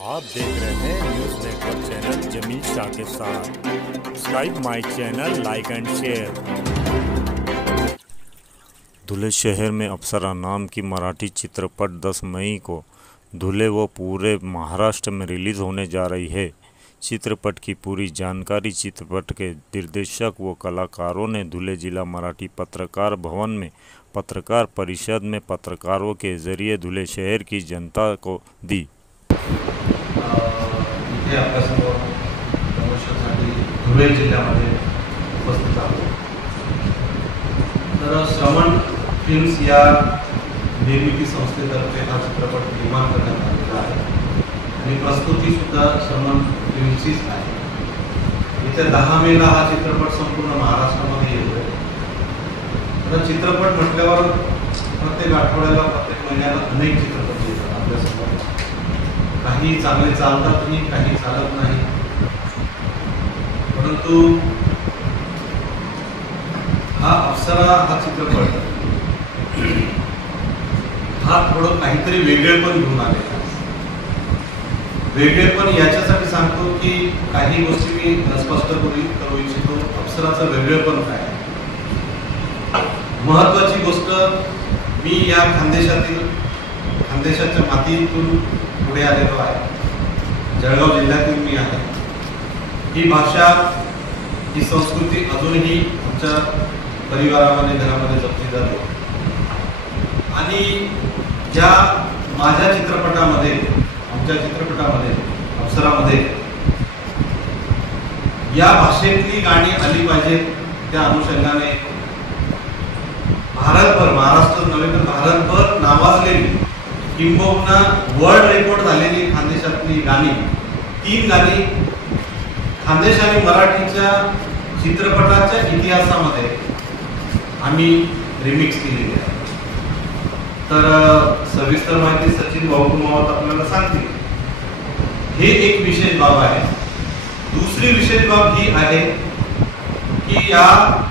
आप देख रहे हैं news network channel Jameel Shah के साथ। Subscribe my channel, like and share. Dhule शहर में अप्सरा नाम की मराठी चित्रपट 10 मई को धुले व पूरे महाराष्ट्र में रिलीज़ होने जा रही है। चित्रपट की पूरी जानकारी चित्रपट के निर्देशक व कलाकारों ने धुले जिला मराठी पत्रकार भवन में पत्रकार परिषद में पत्रकारों के जरिए धुले शहर की जनता को दी। इथे आपल्यासमोर प्रमोशनसाठी धुळे जिल्ह्यामध्ये उपस्थित आहोत। तर श्रवण फिल्म्स या निर्मिती संस्थेतर्फे हा चित्रपट निर्माण करण्यात आलेला आहे आणि प्रस्तुतीसुद्धा श्रवण फिल्म्सचीच आहे। येत्या 10 मेला हा चित्रपट संपूर्ण महाराष्ट्रामध्ये येतोय। तर चित्रपट म्हटल्यावर प्रत्येक आठवड्याला प्रत्येक महिन्याला अनेक चित्रपट येतात आपल्यासमोर। काही चांगले चालतात आणि काही चालत नाही, परंतु हा अप्सरा हा चित्रपट हा थोडं काहीतरी वेगळेपण घेऊन आलेला आहे। वेगळेपण याच्यासाठी सांगतो की काही गोष्टी मी स्पष्ट करू इच्छितो। अप्सराचं वेगळेपण काय आहे? महत्त्वाची गोष्ट, मी या खानदेशाच्या मातीतून पुढे आलेलो आहे। जळगाव जिल्ह्यातील मी आहे। ही भाषा, ही संस्कृती अजूनही आमच्या परिवारामध्ये घरामध्ये जपली जाते आणि ज्या माझ्या चित्रपटामध्ये, आमच्या चित्रपटामध्ये अप्सरामध्ये या भाषेतली गाणी आली पाहिजेत, त्या अनुषंगाने भारतभर, महाराष्ट्र नव्हे तर भारतभर नावाजलेली किंबहुना वर्ल्ड रेकॉर्ड झालेली खानदेशातली गाणी, 3 गाणी खानदेश आणि मराठीच्या चित्रपटाच्या इतिहासामध्ये आम्ही रिमिक्स केलेली आहे। तर सविस्तर माहिती सचिन भाऊ कुमावत आपल्याला सांगतील। हे एक विशेष बाब आहे। दुसरी विशेष बाब ही आहे की या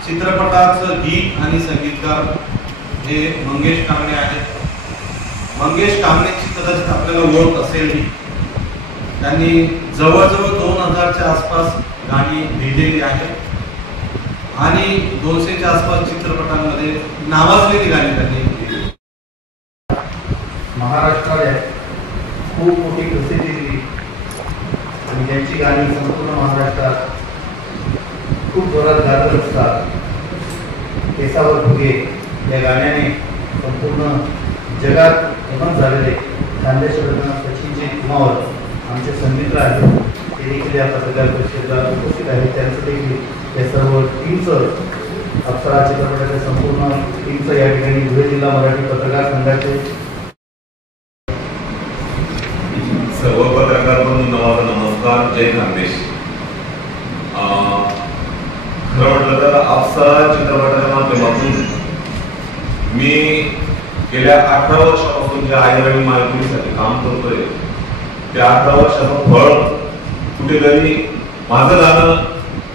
चित्रपटाचं गीत आणि संगीतकार हे मंगेश कांगणे आहेत। मंगेश कांगणेची कदाचित आपल्याला ओळख असेल। त्यांनी जवळजवळ 2000च्या आसपास गाणी लिहिलेली आहेत आणि 200च्या आसपास चित्रपटांमध्ये नावाजलेली गाणी त्यांनी लिहिली। महाराष्ट्राला खूप मोठी प्रसिद्धी दिली आणि त्यांची गाणी संपूर्ण महाराष्ट्रात खूप जोरात गाजत असतात। केसावर फुगे या गाण्याने संपूर्ण जगात फेमस झालेले खानदेशरत्न सचिनजी कुमावत आमचे संगीतकार आहेत। ते देखील या पत्रकार परिषदेला उपस्थित आहेत। त्यांचं देखील या सर्व टीमचं, अप्सरा चित्रपटाच्या संपूर्ण टीमचं या ठिकाणी धुळे जिल्हा मराठी पत्रकार संघाचे सर्व पत्रकार बंधूंना नमस्कार, जय खानदेश। खरं म्हटलं तर अप्सरा चित्रपटाच्या माध्यमातून मी गेल्या 18 वर्षापासून ज्या आईराणी मालकीसाठी काम करतोय, त्या 18 वर्षाचं फळ कुठेतरी माझं गाणं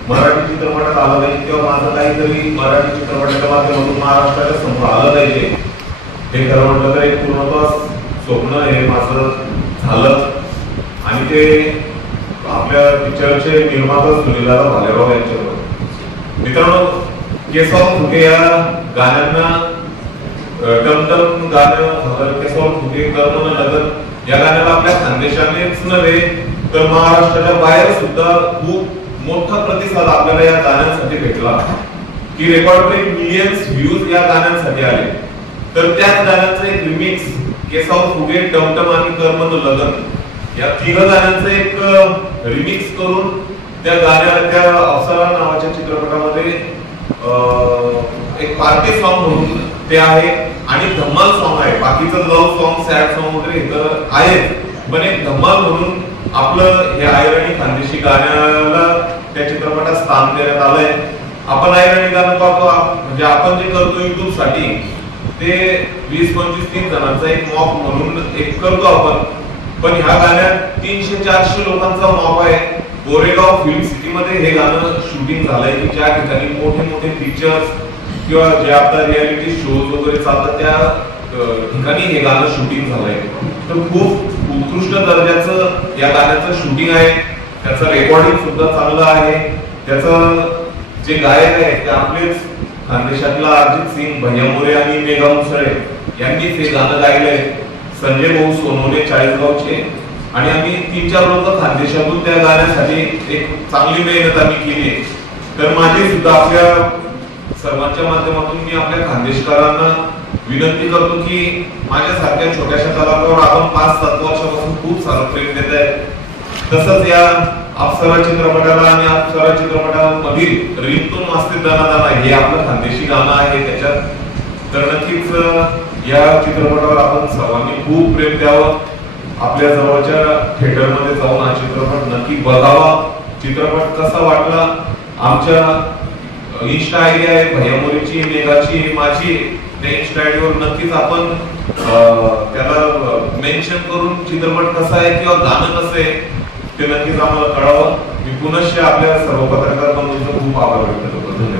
मराठी चित्रपटात आलं पाहिजे किंवा माझं काहीतरी मराठी चित्रपटाच्या माध्यमातून महाराष्ट्राच्या समोर आलं पाहिजे, हे खरं म्हटलं तर एक पूर्णत्वास स्वप्न हे माझं झालं आणि ते आपल्या पिक्चरचे निर्माता सुनीलदा भालेराव यांच्यावर। मित्रांनो, केसावर फुगे या गाण्यांना टमटम गाणं, केसावर फुगे करणं लगन या गाण्याला आपल्या खानदेशानेच नव्हे तर महाराष्ट्राच्या बाहेर सुद्धा खूप मोठा प्रतिसाद आपल्याला या गाण्यांसाठी भेटला की रेकॉर्ड ब्रेक मिलियन्स व्ह्यूज या गाण्यांसाठी आले। तर त्याच गाण्यांचं एक रिमिक्स, केसावर फुगे, टमटम आणि कर्मन लगन या 3 गाण्यांचं एक रिमिक्स करून त्या गाण्याला, त्या अप्सरा नावाच्या चित्रपटामध्ये एक पार्टी सॉन्ग म्हणून ते आहे आणि धम्माल सॉन्ग आहे। बाकीचं लव्ह सॉन्ग, सॅड सॉन्ग वगैरे हे तर आहेत, पण एक धम्माल म्हणून आपलं हे आयराणी खानदेशी गाण्याला त्या चित्रपटात स्थान देण्यात आलंय। आपण आयराणी गाणं पाहतो, म्हणजे आपण जे करतो युट्यूब साठी ते 20-25-30 जणांचा एक मॉक म्हणून एक करतो आपण, पण ह्या गाण्यात 300-400 लोकांचा मॉक आहे। गोरेगाव फिल्म सिटीमध्ये हे गाणं शूटिंग झालंय की ज्या ठिकाणी मोठे मोठे पिक्चर्स किंवा जे आता रियालिटी शोज वगैरे चालतात त्या ठिकाणी हे गाणं शूटिंग झालंय। तर खूप उत्कृष्ट दर्जाचं या गाण्याचं शूटिंग आहे, त्याचं रेकॉर्डिंग सुद्धा चांगलं आहे. त्याचं जे गायक आहे ते आपलेच खानदेशातला अरिजित सिंग, भैया मोरे आणि मेघा मुसळे यांनीच हे गाणं गायलंय. संजय भाऊ सोनवणे चाळीसगावचे, आणि आम्ही 3-4 लोक खानदेशातून त्या गाण्यासाठी एक चांगली मेहनत आम्ही केली. तर माझी सुद्धा आपल्या सर्वांच्या माध्यमातून मी आपल्या खानदेशकरांना विनंती करतो की माझ्यासारख्या छोट्याशा तलावावर आपण 5-7 वर्षापासून खूप सारं प्रेम देत आहे. तसंच या अप्सरा चित्रपटाला आणि अप्सरा चित्रपटामधील रिंगटोन वाजते दाना दाना हे आपलं खानदेशी गाणं आहे त्याच्यात. तर नक्कीच या चित्रपटावर आपण सर्वांनी खूप प्रेम द्यावं. आपल्या जवळच्या थिएटरमध्ये जाऊन हा चित्रपट नक्की बघावा. चित्रपट कसा वाटला, आमच्या इन्स्टा आयडी आहे भैया मोरेची, मेघाची, माझी. त्या इन्स्टा आयडीवर नक्कीच आपण त्याला मेन्शन करून चित्रपट कसा आहे किंवा गाणं कसं आहे ते नक्कीच आम्हाला कळावं. मी पुनश्च आपल्या सर्व पत्रकार बंधूंचा खूप आभार व्यक्त करतो. धन्यवाद.